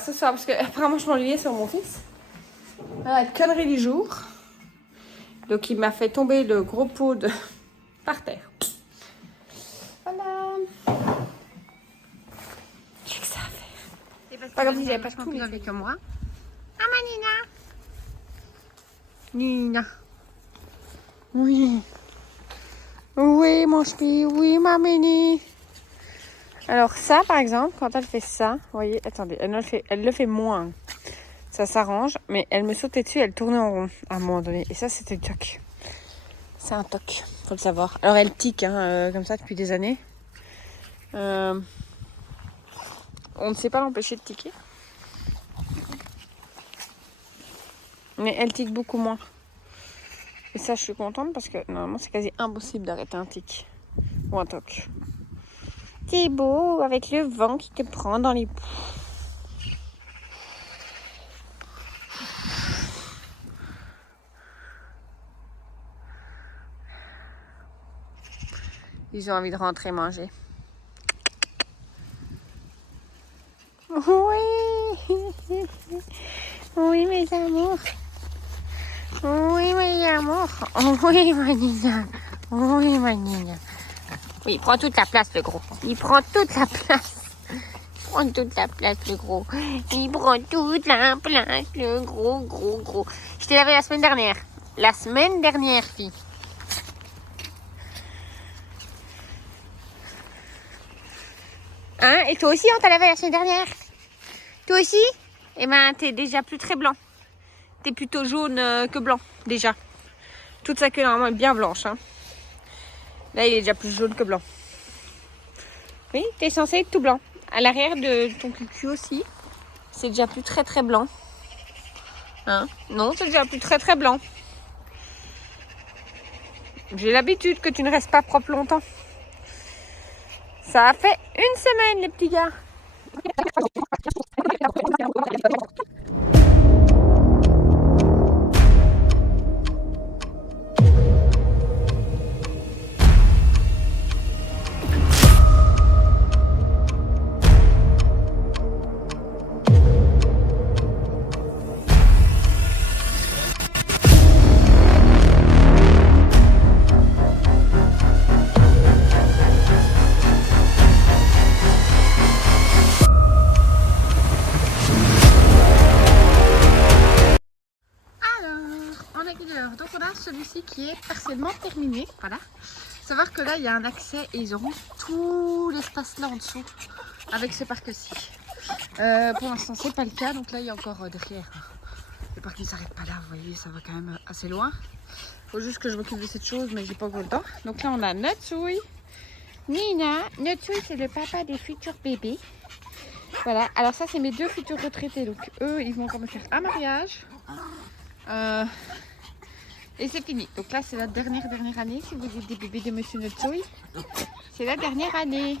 ce soir, parce que apparemment je m'ennuyais sur mon fils. Voilà, connerie du jour. Donc il m'a fait tomber le gros pot de... par terre. Voilà. J'ai que ça à faire. Pas comme si j'avais pas tout plus envie que moi. Ah ma Nina. Nina. Oui. Oui mon ch'pi, oui ma mini. Alors ça par exemple, quand elle fait ça, vous voyez, attendez, elle le fait moins. Ça s'arrange, mais elle me sautait dessus, elle tournait en rond à un moment donné. Et ça c'était le toc. C'est un toc, faut le savoir. Alors elle tique comme ça depuis des années. On ne sait pas l'empêcher de tiquer. Mais elle tique beaucoup moins. Et ça je suis contente parce que normalement c'est quasi impossible d'arrêter un tic. Ou un toc. C'est beau avec le vent qui te prend dans les... Ils ont envie de rentrer manger. Oui. Oui mes amours. Oui mes amours. Oui ma Nina. Oui ma Nina. Oui, il prend toute la place le gros. Il prend toute la place. Il prend toute la place le gros. Il prend toute la place le gros. Je t'ai lavé la semaine dernière. La semaine dernière, fille. Hein? Et toi aussi, on t'a lavé la semaine dernière? Toi aussi? Eh ben, t'es déjà plus très blanc. T'es plutôt jaune que blanc, déjà. Toute sa queue, normalement, est bien blanche. Hein. Là, il est déjà plus jaune que blanc. Oui, t'es censé être tout blanc. À l'arrière de ton cucu aussi, c'est déjà plus très blanc. Hein? Non, c'est déjà plus très blanc. J'ai l'habitude que tu ne restes pas propre longtemps. Ça a fait une semaine, les petits gars. Donc on a celui-ci qui est partiellement terminé, voilà. Savoir que là il y a un accès et ils auront tout l'espace là en dessous avec ce parc-ci. Pour l'instant c'est pas le cas, donc là il y a encore derrière. Le parc ne s'arrête pas là, vous voyez, ça va quand même assez loin. Faut juste que je m'occupe de cette chose, mais j'ai pas encore le temps. Donc là on a Notsui, Nina. Notsui c'est le papa des futurs bébés. Voilà, alors ça c'est mes deux futurs retraités, donc eux ils vont encore me faire un mariage. Et c'est fini. Donc là, c'est la dernière année. Si vous êtes des bébés de Monsieur Notsui, c'est la dernière année.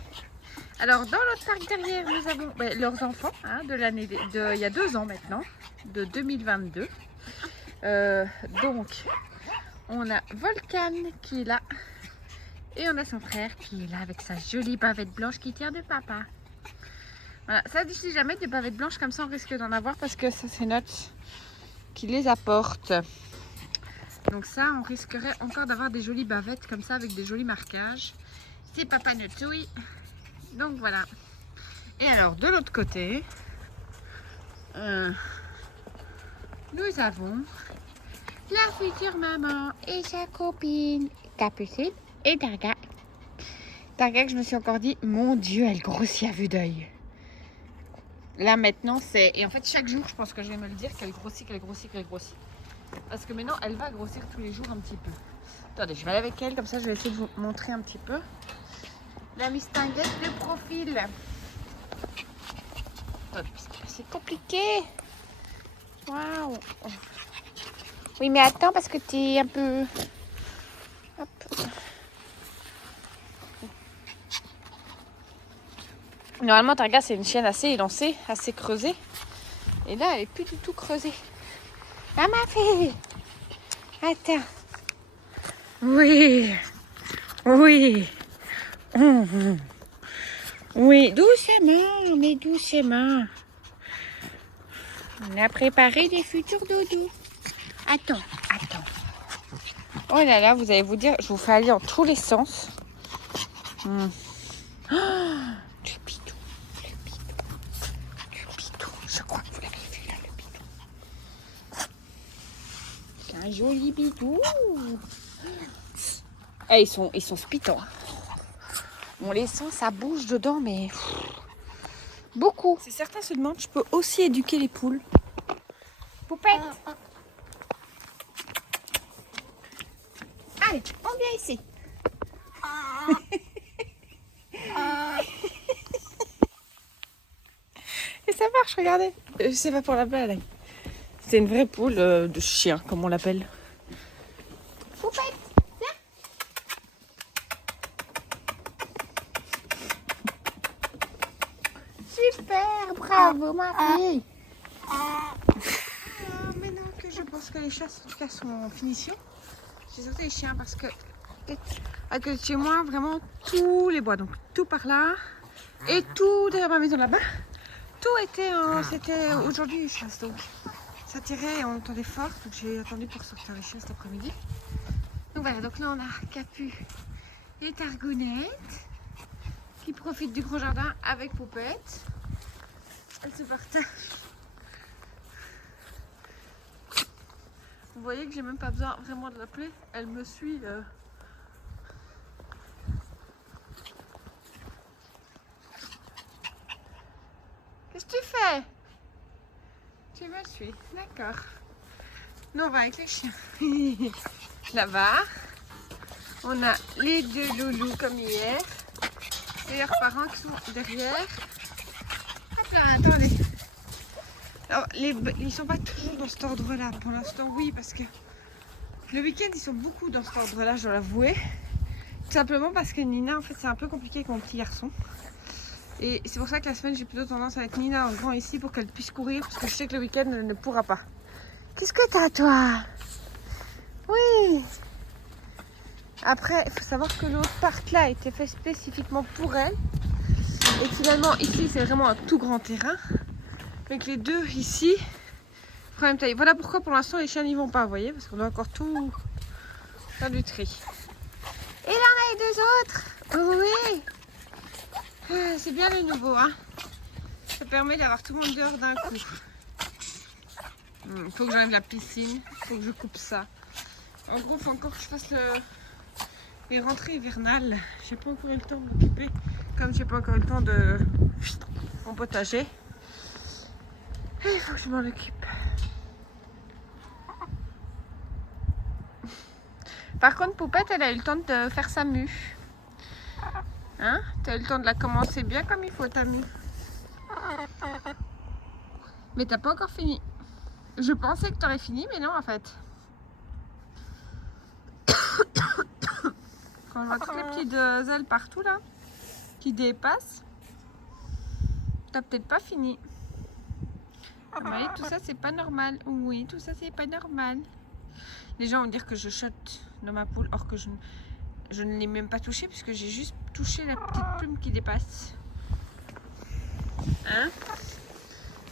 Alors, dans l'autre parc derrière, nous avons leurs enfants hein, de l'année il y a 2 ans maintenant, de 2022. Donc, on a Volcan qui est là. Et on a son frère qui est là avec sa jolie bavette blanche qui tient de papa. Voilà, ça dit jamais des bavettes blanches comme ça, on risque d'en avoir parce que ça, c'est Nots qui les apporte. Donc ça, on risquerait encore d'avoir des jolies bavettes comme ça avec des jolis marquages. C'est Papa Notsui. Donc voilà. Et alors, de l'autre côté, nous avons la future maman et sa copine, Capucine et Darga. Darga que je me suis encore dit, mon Dieu, elle grossit à vue d'œil. Là maintenant, c'est... Et en fait, chaque jour, je pense que je vais me le dire qu'elle grossit. Parce que maintenant, elle va grossir tous les jours un petit peu. Attendez, je vais aller avec elle, comme ça je vais essayer de vous montrer un petit peu. La mistinguette de profil. Attendez, c'est compliqué. Waouh. Oui, mais attends, parce que tu es un peu... Hop. Normalement, Targa, c'est une chienne assez élancée, assez creusée. Et là, elle est plus du tout creusée. Ah, ma fille. Attends. Oui. Oui. Oui, doucement, mais doucement. On a préparé des futurs doudous. Attends. Oh là là, vous allez vous dire, je vous fais aller dans tous les sens. Oh, le bidou. Je crois que vous l'avez vu là, le bidou. C'est un joli bidou. Eh, ils sont spitants. On les sent, ça bouge dedans, mais beaucoup. Si certains se demandent, je peux aussi éduquer les poules. Poupette. Allez, on vient ici. Et ça marche, regardez. C'est pas pour la blague. C'est une vraie poule de chien, comme on l'appelle. Poupette, viens. Super, bravo ma fille. Maintenant que je pense que les chats en tout cas sont en finition, j'ai sorti les chiens parce que à côté de chez moi, vraiment tous les bois, donc tout par là et tout derrière ma maison là-bas, tout était c'était aujourd'hui une chasse, donc ça tirait et on entendait fort, donc j'ai attendu pour sortir les chiens cet après-midi. Donc voilà, donc là on a Capu et Targounette qui profitent du gros jardin avec Poupette. Elle se partage. Vous voyez que j'ai même pas besoin vraiment de l'appeler, elle me suit. Qu'est-ce que tu fais? Tu me suis, d'accord. Nous on va avec les chiens. Là-bas, on a les deux loulous comme hier. Et leurs parents qui sont derrière. Hop là, attendez. Alors, ils sont pas toujours dans cet ordre-là. Pour l'instant, oui, parce que le week-end, ils sont beaucoup dans cet ordre-là, je dois l'avouer. Tout simplement parce que Nina, en fait, c'est un peu compliqué avec mon petit garçon. Et c'est pour ça que la semaine, j'ai plutôt tendance à mettre Nina en grand ici pour qu'elle puisse courir, parce que je sais que le week-end, elle ne pourra pas. Qu'est-ce que t'as, toi? Oui. Après, il faut savoir que l'autre parc-là a été fait spécifiquement pour elle. Et finalement, ici, c'est vraiment un tout grand terrain. Donc les deux ici, même taille. Voilà pourquoi pour l'instant les chiens n'y vont pas, vous voyez, parce qu'on doit encore tout faire du tri. Et là on a les deux autres. Oh, oui. C'est bien le nouveau, hein. Ça permet d'avoir tout le monde dehors d'un coup. Il faut que j'enlève la piscine, il faut que je coupe ça. En gros, il faut encore que je fasse les rentrées hivernales. J'ai pas encore eu le temps de m'occuper, comme j'ai pas encore eu le temps de mon potager. Et il faut que je m'en occupe. Par contre, Poupette, elle a eu le temps de faire sa mue. Hein? Tu as eu le temps de la commencer bien comme il faut, ta mue. Mais t'as pas encore fini. Je pensais que tu aurais fini, mais non, en fait. Quand je vois toutes les petites ailes partout, là, qui dépassent, t'as peut-être pas fini. Vous voyez, tout ça, c'est pas normal. Oui, tout ça, c'est pas normal. Les gens vont dire que je chote dans ma poule, or que je ne l'ai même pas touchée, puisque j'ai juste touché la petite plume qui dépasse. Hein?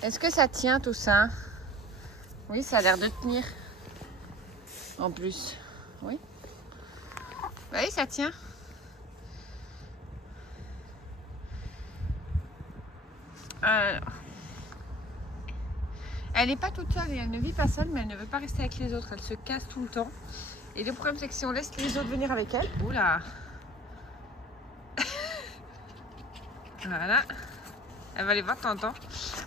Est-ce que ça tient tout ça? Oui, ça a l'air de tenir. En plus. Oui. Oui, ça tient. Elle n'est pas toute seule et elle ne vit pas seule, mais elle ne veut pas rester avec les autres. Elle se casse tout le temps. Et le problème, c'est que si on laisse les autres venir avec elle, oula, voilà, elle va les voir de temps en temps.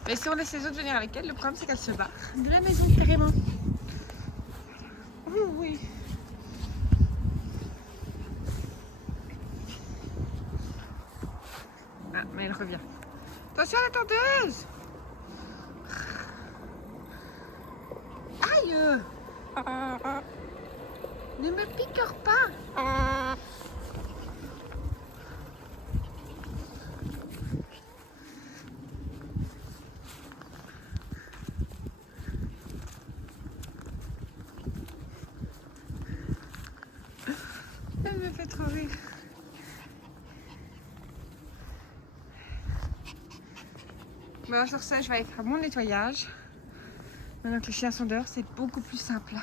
Mais si on laisse les autres venir avec elle, le problème, c'est qu'elle se barre de la maison carrément. Oh, oui. Ah, mais elle revient. Attention à la tondeuse! Aïe! Ne me piqueur pas! Elle me fait trop rire. Bon, sur ça, je vais aller faire mon nettoyage. Maintenant que les chiens sont dehors, c'est beaucoup plus simple.